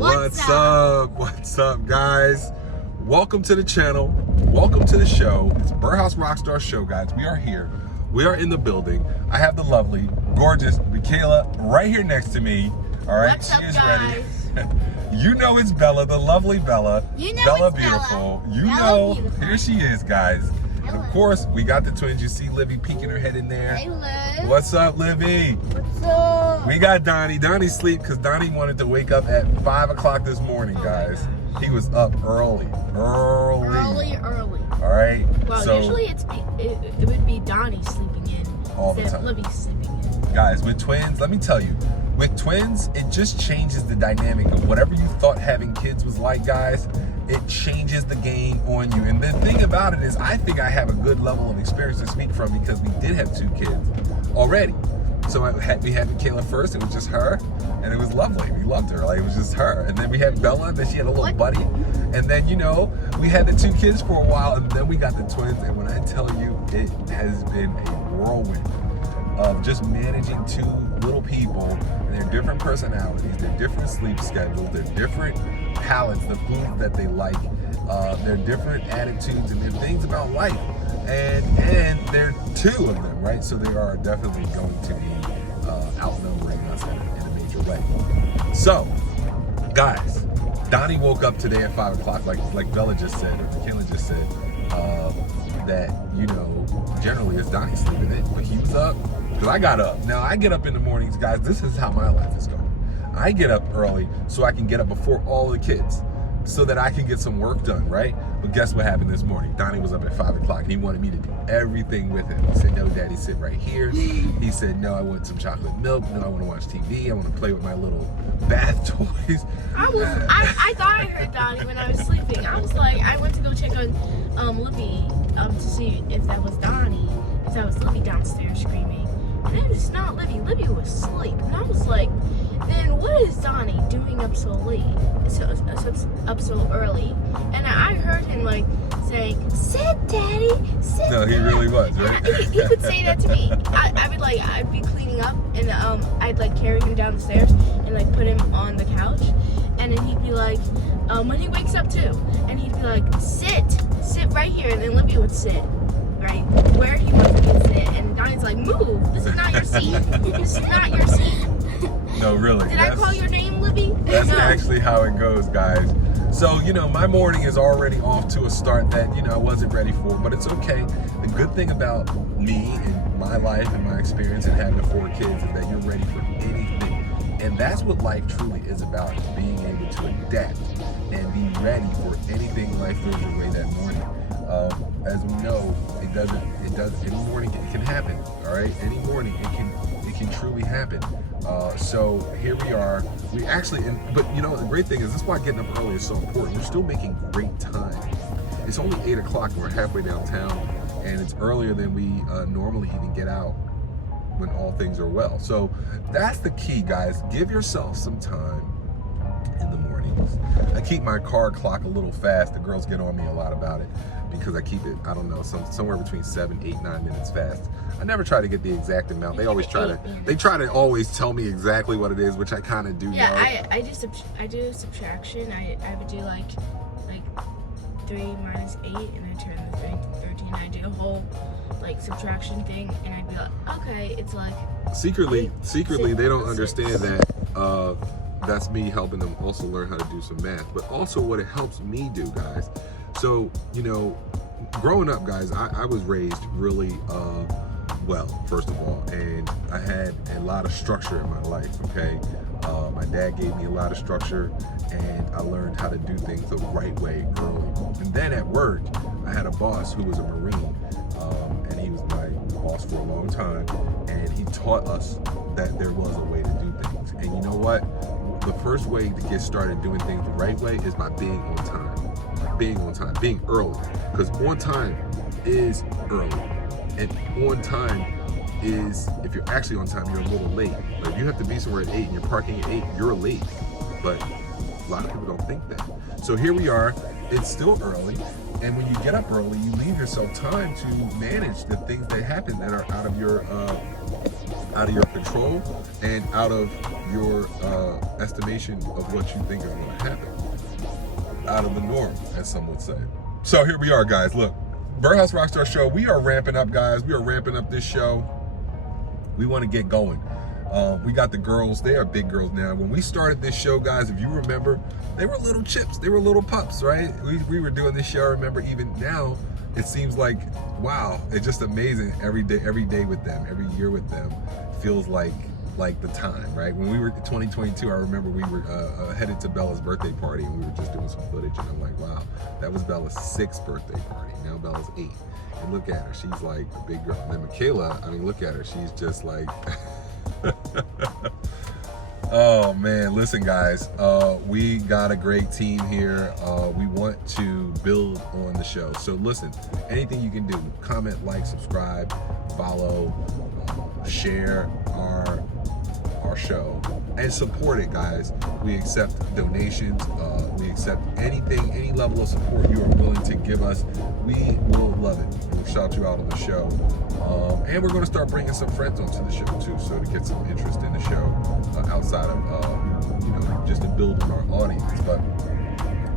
What's up? What's up, guys? Welcome to the channel. Welcome to the show. It's Burhouse Rockstar Show, guys. We are here. We are in the building. I have the lovely, gorgeous Michaela right here next to me. All right, What's she up, is guys? ready. You know it's Bella, the lovely Bella. You know Bella it's Beautiful. Bella. You Bella know, Beautiful. here she is, guys. And Hello. of course, we got the twins. You see Livy peeking her head in there. Hey, Liv. What's up, Livy? What's up? We got Donnie. Donnie sleep because Donnie wanted to wake up at 5 o'clock this morning, guys. He was up early. Early. All right. Well, so, usually it would be Donnie sleeping in All the instead time. of Libby sleeping in. guys, with twins, let me tell you, with twins, it just changes the dynamic of whatever you thought having kids was like, guys. It changes the game on you. And the thing about it is, I think I have a good level of experience to speak from because we did have 2 kids already. So we had Michaela first, it was just her, and it was lovely. We loved her, like it was just her. And then we had Bella, and then she had a little buddy. And then, you know, we had the 2 kids for a while, and then we got the twins. And when I tell you, it has been a whirlwind of just managing 2 little people and their different personalities, their different sleep schedules, their different palates, the food that they like, their different attitudes and their things about life. And there are 2 of them, right? So they are definitely going to be outnumbering us in a major way. So, guys, Donnie woke up today at 5 o'clock, like Bella just said, or Michaela just said, that, you know, generally it's Donnie sleeping in, but he was up, because I got up. Now, I get up in the mornings, guys. This is how my life is going. I get up early so I can get up before all the kids, so that I can get some work done, right? But guess what happened this morning? Donnie was up at 5 o'clock and he wanted me to do everything with him. He said, no, Daddy, sit right here. He said, no, I want some chocolate milk. No, I want to watch TV. I want to play with my little bath toys. I thought I heard Donnie when I was sleeping. I was like, I went to go check on Libby to see if that was Donnie, if that was Libby downstairs screaming. And it was not Libby. Libby was asleep. And I was like, then what is Donnie doing up so late, up so early? And I heard him like saying, "Sit, Daddy, sit." No, he really was, right? He would say that to me. I'd be cleaning up, and I'd like carry him down the stairs and like put him on the couch, and then he'd be like, when he wakes up too, and he'd be like, sit right here, and then Libby would sit right where he wants me to sit, and Donnie's like, move, this is not your seat. This is not your seat. No, really. Did I call your name, Libby? That's No. actually how it goes, guys. So, you know, my morning is already off to a start that, you know, I wasn't ready for, but it's okay. The good thing about me and my life and my experience and having 4 kids is that you're ready for anything. And that's what life truly is about, is being able to adapt and be ready for anything life throws your way that morning. As we know, any morning it can happen, all right? Any morning it can truly happen. So here we are. We actually, but you know, the great thing is, this is why getting up early is so important. We're still making great time. It's only 8 o'clock and we're halfway downtown, and it's earlier than we normally even get out when all things are well. So that's the key, guys. Give yourself some time in the mornings. I keep my car clock a little fast. The girls get on me a lot about it because I keep it, I don't know, somewhere between 7, 8, 9 minutes fast. I never try to get the exact amount. They always try to always tell me exactly what it is, which I kind of do know. Yeah, I do subtraction. I would do like 3 minus 8, and I turn the 3 to 13. I do a whole like subtraction thing, and I'd be like, okay, it's like Secretly, they don't 6. understand that that's me helping them also learn how to do some math, but also what it helps me do, guys. So, you know, growing up, guys, I was raised really well, first of all, and I had a lot of structure in my life, okay? My dad gave me a lot of structure, and I learned how to do things the right way early. And then at work, I had a boss who was a Marine, and he was my boss for a long time, and he taught us that there was a way to do things. And you know what? The first way to get started doing things the right way is by being on time. Being on time, being early. Because on time is early. And on time is, if you're actually on time, you're a little late. Like, if you have to be somewhere at 8 and you're parking at 8, you're late. But a lot of people don't think that. So here we are, it's still early. And when you get up early, you leave yourself time to manage the things that happen that are out of your out of your control and out of your estimation of what you think is going to happen. Out of the norm, as some would say. So here we are, guys. Look, Birdhouse Rockstar Show, we are ramping up, guys. We are ramping up this show. We want to get going. We got the girls. They are big girls now. When we started this show, guys, if you remember, they were little chips. They were little pups, right? We were doing this show. I remember even now, it seems like, wow, it's just amazing every day with them, every year with them feels like the time, right? When we were 2022, I remember we were headed to Bella's birthday party and we were just doing some footage, and I'm like, wow, that was Bella's 6th birthday party. Now Bella's 8. And look at her, she's like a big girl. And then Michaela, I mean, look at her, she's just like, oh man, listen guys, we got a great team here. We want to build on the show. So listen, anything you can do, comment, like, subscribe, follow, share our show and support it, guys. We accept donations, we accept anything, any level of support you are willing to give us. We will love it. We'll shout you out on the show, and we're going to start bringing some friends onto the show too, so to get some interest in the show outside of you know, just to build on our audience. But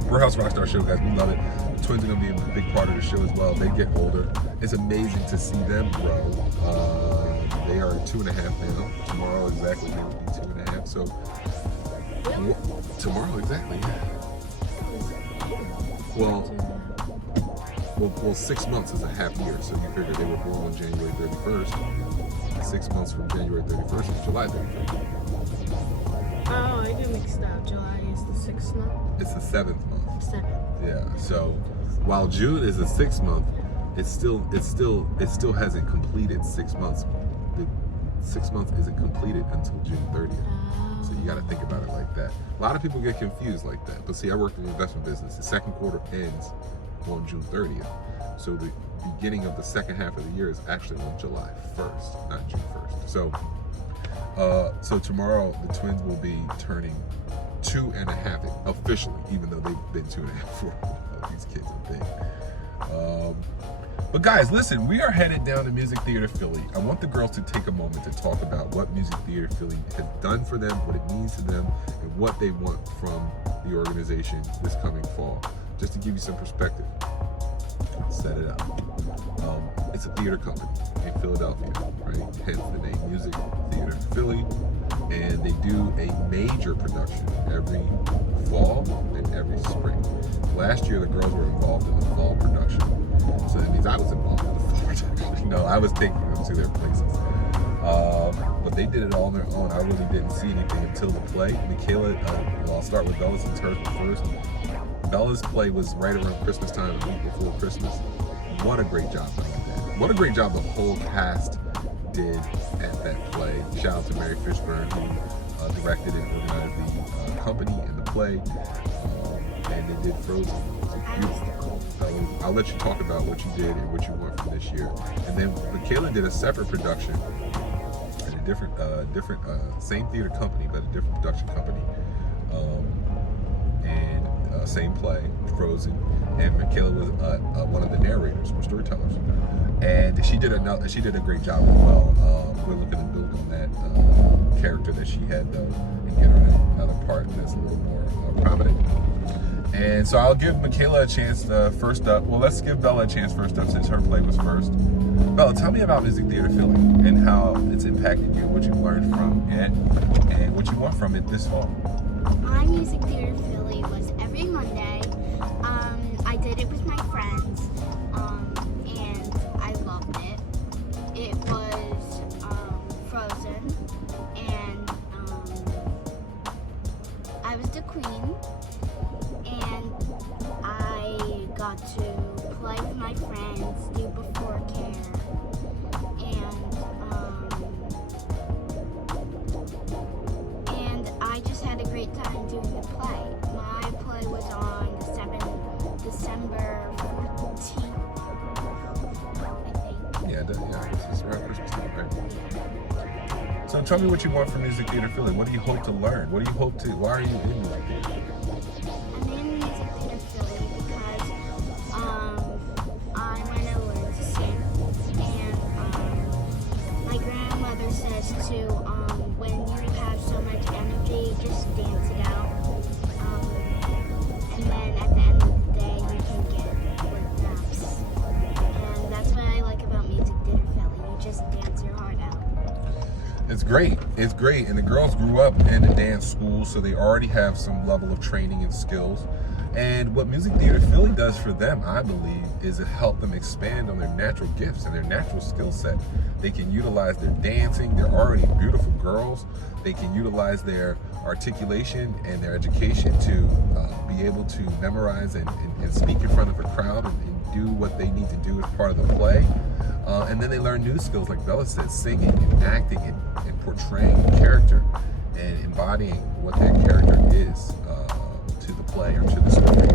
Birdhouse Rockstar Show, guys, we love it. The twins are going to be a big part of the show as well. They get older. It's amazing to see them grow. They are 2.5 now. Tomorrow exactly they will be 2.5. So tomorrow exactly, yeah. Well, 6 months is a half year. So you figure they were born on January 31st. 6 months from January 31st is July 31st. Oh, I get mixed up. July is the 6th month. It's the 7th month. 7th. Yeah. So while June is the 6th month, it still hasn't completed 6 months. The 6 months isn't completed until June 30th. So you got to think about it like that. A lot of people get confused like that. But see, I work in the investment business. The second quarter ends on June 30th. So the beginning of the second half of the year is actually on July 1st, not June 1st. So tomorrow the twins will be turning 2.5 officially, even though they've been 2.5 for a while. These kids are big. But guys, listen, we are headed down to Music Theater Philly. I want the girls to take a moment to talk about what Music Theater Philly has done for them, what it means to them, and what they want from the organization this coming fall. Just to give you some perspective, set it up. It's a theater company in Philadelphia, right? Hence the name Music Theater Philly. And they do a major production every fall and every spring. Last year, the girls were involved in the fall production. So that means I was involved in the fall production. No, I was taking them to their places. But they did it all on their own. I really didn't see anything until the play. Michaela, well, I'll start with Bella since hers was first. Bella's play was right around Christmas time, a week before Christmas. What a great job Bella did. What a great job the whole cast did at that play. Shout out to Mary Fishburne, who directed and organized the company and the play. And they did Frozen. It was beautiful. I'll let you talk about what you did and what you want from this year. And then Michaela did a separate production at a different same theater company, but a different production company. Same play, Frozen, and Michaela was one of the narrators or storytellers, and she did a great job as well. We're looking to build on that character that she had though, and get her another part that's a little more prominent. And so I'll give Michaela a chance first up. Well, let's give Bella a chance first up since her play was first. Bella, tell me about Music Theater Philly and how it's impacted you, what you learned from it, and what you want from it this fall. My Music Theater Philly was every Monday. I did it with my friends, and I loved it. It was Frozen, and I was the queen, and I got to play with my friends, do before care, and I just had a great time doing the play. My play was on December 14th, I think. Yeah, it's around Christmas time, right? So tell me what you want from Music Theater Philly. What do you hope to learn? Why are you in Music Theater? I'm in Music Theater Philly because I want to learn to sing, and my grandmother says was to when you have so much energy, just dance it out. And then at the end of the day, you can get good naps. And that's what I like about Music Theater Philly. You just dance your heart out. It's great. It's great. And the girls grew up in a dance school, so they already have some level of training and skills. And what Music Theater Philly does for them, I believe, is it help them expand on their natural gifts and their natural skill set. They can utilize their dancing. They're already beautiful girls. They can utilize their articulation and their education to be able to memorize and speak in front of a crowd and do what they need to do as part of the play. And then they learn new skills, like Bella said, singing and acting and portraying character and embodying what that character is to the play or to the story.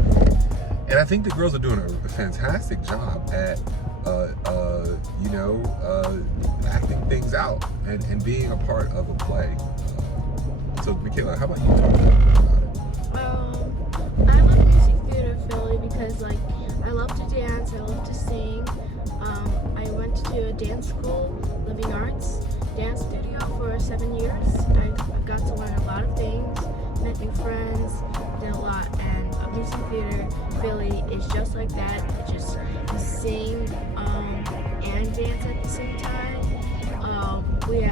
And I think the girls are doing a fantastic job at, acting things out and being a part of a play. So, Michaela, how about you talk about it? I love Music Theater Philly because, like, I love to dance, I love to sing. I went to a dance school, Living Arts Dance Studio for 7 years. I got to learn a lot of things, met new friends, did a lot, and Music Theater Philly is just like that. You just sing and dance at the same time. We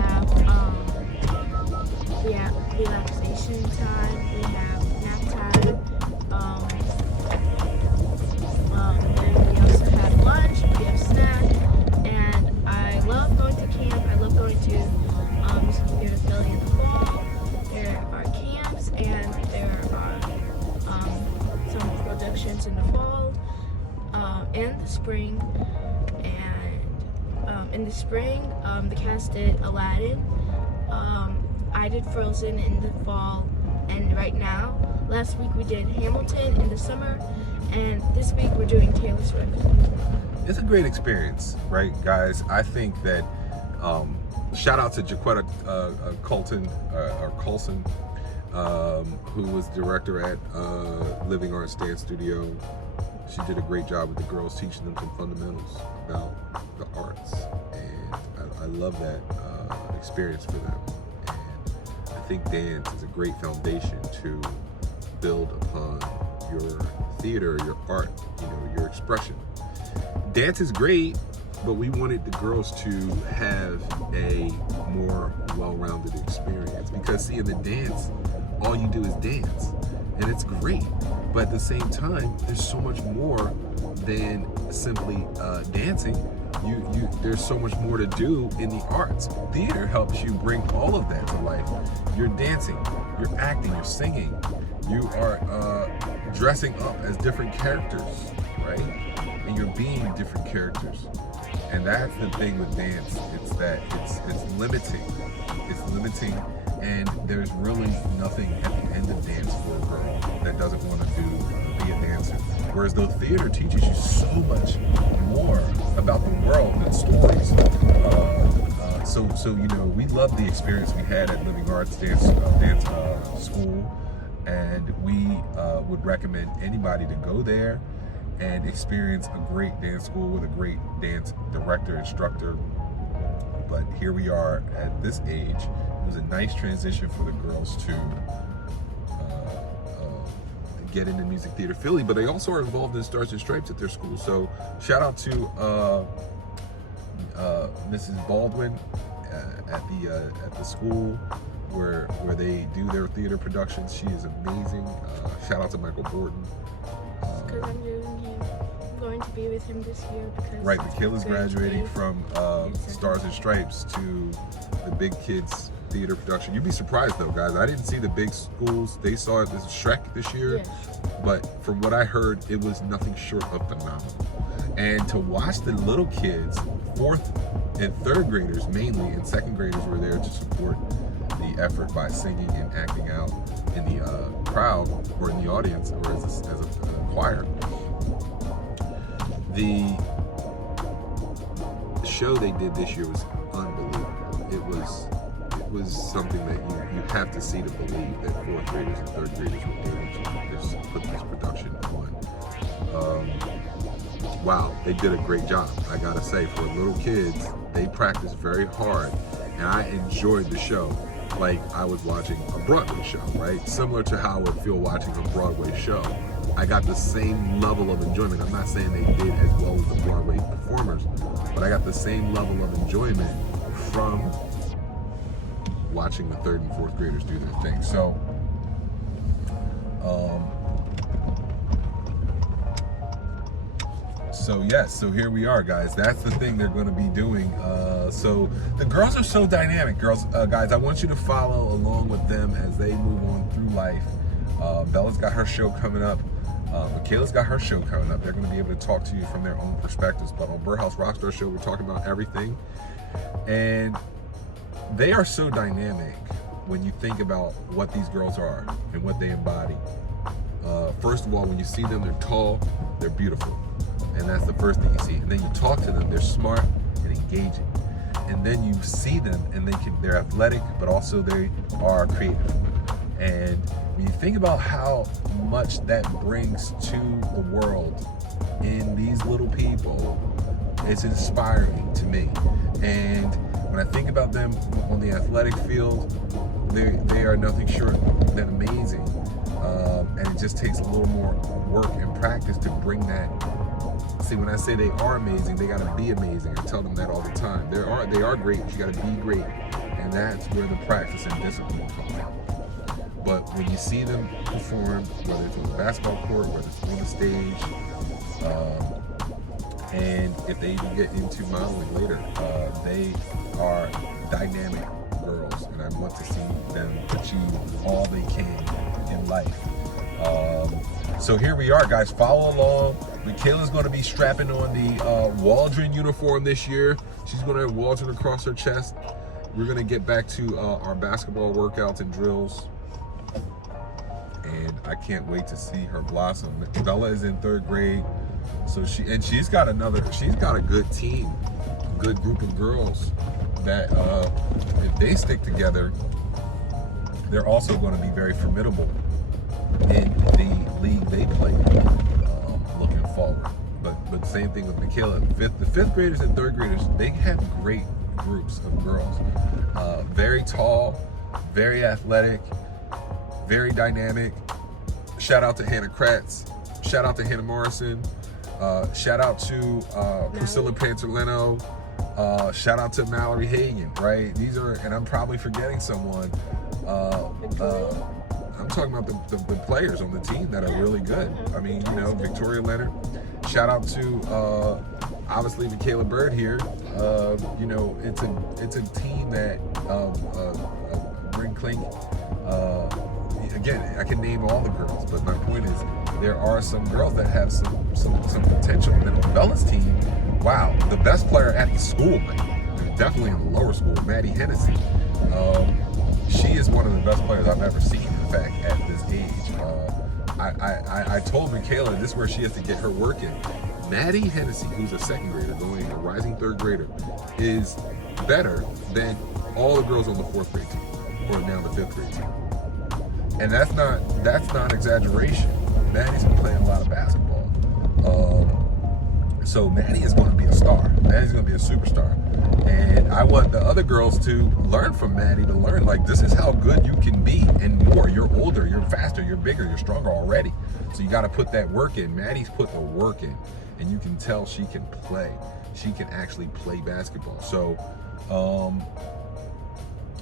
have relaxation time, we have nap time, then we also have lunch, we have snack, and I love going to camp. I love going to Music Theater Philly in the fall. There are camps and there are some productions in the fall and the spring. And in the spring, the cast did Aladdin. I did Frozen in the fall and right now. Last week we did Hamilton in the summer, and this week we're doing Taylor Swift. It's a great experience, right, guys? I think that shout out to Jaquetta Coulson, who was director at Living Arts Dance Studio. She did a great job with the girls, teaching them some fundamentals about the arts, and I love that experience for them. And I think dance is a great foundation to build upon your theater, your art, your expression. Dance is great, but we wanted the girls to have a more well-rounded experience, because see, in the dance, all you do is dance, and it's great, but at the same time, there's so much more than simply dancing. There's so much more to do in the arts. Theater helps you bring all of that to life. You're dancing, you're acting, you're singing, you are dressing up as different characters, right? And you're being different characters. And that's the thing with dance. It's that it's limiting. It's limiting, and there's really nothing at the end of dance for a girl that doesn't want to be a dancer. Whereas though theater teaches you so much more about the world and stories. So we love the experience we had at Living Arts Dance School, and we would recommend anybody to go there and experience a great dance school with a great dance director, instructor. But here we are at this age. It was a nice transition for the girls to get into Music Theater Philly, but they also are involved in Stars and Stripes at their school. So shout out to Mrs. Baldwin at the school where they do their theater productions. She is amazing. Shout out to Michael Borton. Because I'm going to be with him this year. Because right, Michaela's graduating from Stars and Stripes to the Big Kids Theater production. You'd be surprised though, guys. I didn't see the big schools. They saw it as Shrek this year, yes. But from what I heard, it was nothing short of phenomenal. And to watch the little kids, 4th and 3rd graders mainly, and 2nd graders were there to support the effort by singing and acting out in the crowd or in the audience or as a choir. The show they did this year was unbelievable. It was something that you have to see to believe that 4th graders and 3rd graders were able to just put this production on. Wow, they did a great job. I gotta say, for little kids, they practiced very hard, and I enjoyed the show like I was watching a Broadway show, right? Similar to how I would feel watching a Broadway show. I got the same level of enjoyment. I'm not saying they did as well as the Broadway performers, but I got the same level of enjoyment from watching the 3rd and 4th graders do their thing. So yes, so here we are, guys. That's the thing they're going to be doing. So the girls are so dynamic, guys. I want you to follow along with them as they move on through life. Bella's got her show coming up. Michaela's got her show coming up. They're going to be able to talk to you from their own perspectives. But on Birdhouse Rockstar Show, we're talking about everything. And they are so dynamic when you think about what these girls are and what they embody. First of all, when you see them, they're tall, they're beautiful. And that's the first thing you see. And then you talk to them, they're smart and engaging. And then you see them and they're athletic, but also they are creative. And when you think about how much that brings to the world in these little people, it's inspiring to me. And when I think about them on the athletic field, they are nothing short than amazing. And it just takes a little more work and practice to bring that. See, when I say they are amazing, they gotta be amazing. I tell them that all the time. They are great, but you gotta be great. And that's where the practice and discipline comes out. But when you see them perform, whether it's on the basketball court, whether it's on the stage, and if they even get into modeling later, they are dynamic girls, and I want to see them achieve all they can in life. So here we are, guys. Follow along. Michaela's going to be strapping on the Waldron uniform this year. She's going to have Waldron across her chest. We're going to get back to our basketball workouts and drills. And I can't wait to see her blossom. Bella is in 3rd grade. So she's got a good team, a good group of girls that if they stick together, they're also going to be very formidable in the league they play looking forward. But the same thing with Michaela. The 5th graders and 3rd graders, they have great groups of girls. Very tall, very athletic, very dynamic. Shout out to Hannah Kratz. Shout out to Hannah Morrison. Shout out to Priscilla Pantaleno. Shout out to Mallory Hagan, right? These are, and I'm probably forgetting someone. I'm talking about the players on the team that are really good. I mean, you know, Victoria Leonard. Shout out to obviously Michaela Bird here. You know, it's a team that Bryn Klink. Again, I can name all the girls, but my point is there are some girls that have some potential. And then on Bella's team, wow, the best player at the school, definitely in the lower school, Maddie Hennessy. She is one of the best players I've ever seen, in fact, at this age. I told Michaela this is where she has to get her work in. Maddie Hennessy, who's a 2nd grader, going a rising 3rd grader, is better than all the girls on the 4th grade team, or now the 5th grade team. And that's not exaggeration. Maddie's been playing a lot of basketball. So Maddie is going to be a star. Maddie's going to be a superstar. And I want the other girls to learn from Maddie, to learn, like, this is how good you can be and more. You're older, you're faster, you're bigger, you're stronger already. So you got to put that work in. Maddie's put the work in. And you can tell she can play. She can actually play basketball. So,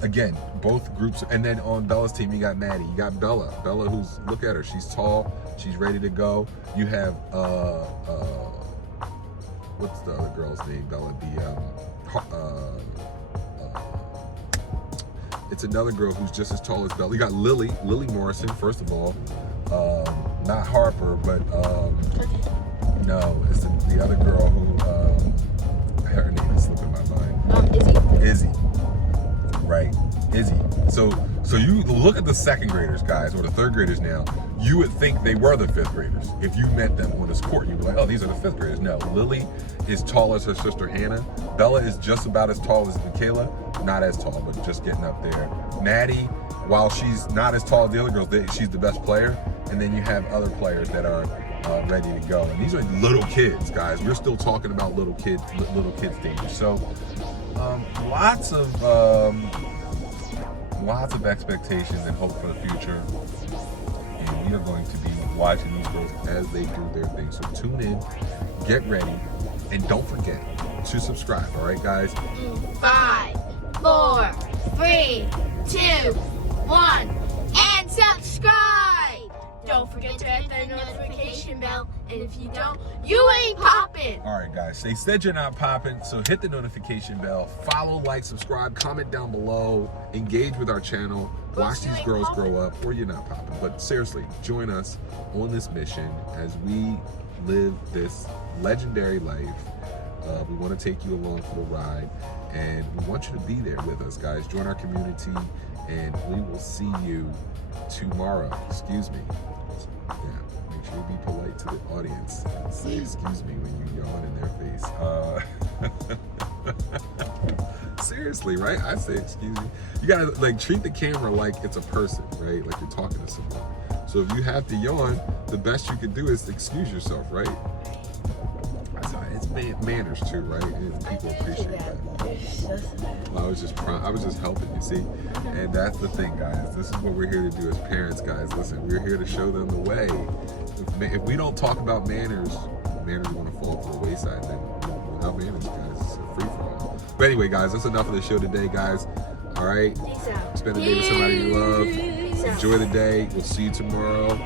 again, both groups. And then on Bella's team, you got Maddie. You got Bella. Bella, who's, look at her. She's tall. She's ready to go. You have, what's the other girl's name? Bella, it's another girl who's just as tall as Bella. You got Lily Morrison, first of all. Not Harper, but no, it's the other girl who, her name is slipping my mind. Izzy. Right, Izzy. So you look at the 2nd graders, guys, or the 3rd graders now, you would think they were the 5th graders. If you met them on this court, you'd be like, oh, these are the 5th graders. No, Lily is tall as her sister Hannah. Bella is just about as tall as Michaela. Not as tall, but just getting up there. Maddie, while she's not as tall as the other girls, she's the best player. And then you have other players that are ready to go. And these are little kids, guys. We're still talking about little kid stages. So lots of expectations and hope for the future. And we are going to be watching these girls as they do their thing. So tune in, get ready, and don't forget to subscribe. All right, guys? 5, 4, 3, 2, 1, and subscribe! Don't forget to hit that notification bell, and if you don't, you ain't popping! All right, guys. They said you're not popping, so hit the notification bell, follow, like, subscribe, comment down below, engage with our channel, watch these girls grow up, or you're not popping. But seriously, join us on this mission as we live this legendary life. We want to take you along for the ride, and we want you to be there with us, guys. Join our community, and we will see you tomorrow. Excuse me. Yeah, make sure you be polite to the audience and say excuse me when you yawn in their face. Seriously, right? I say excuse me. You gotta like treat the camera like it's a person, right? Like you're talking to someone. So if you have to yawn, the best you can do is excuse yourself, right? It's manners too, right? And people appreciate that. Well, I was just helping you, see? And that's the thing, guys. This is what we're here to do as parents, guys. Listen, we're here to show them the way. If we don't talk about manners are going to fall to the wayside. Then without manners, guys, it's a free for all. But anyway, guys, that's enough of the show today, guys. All right? Peace out. Spend the day with somebody you love. Peace out. Enjoy the day. We'll see you tomorrow.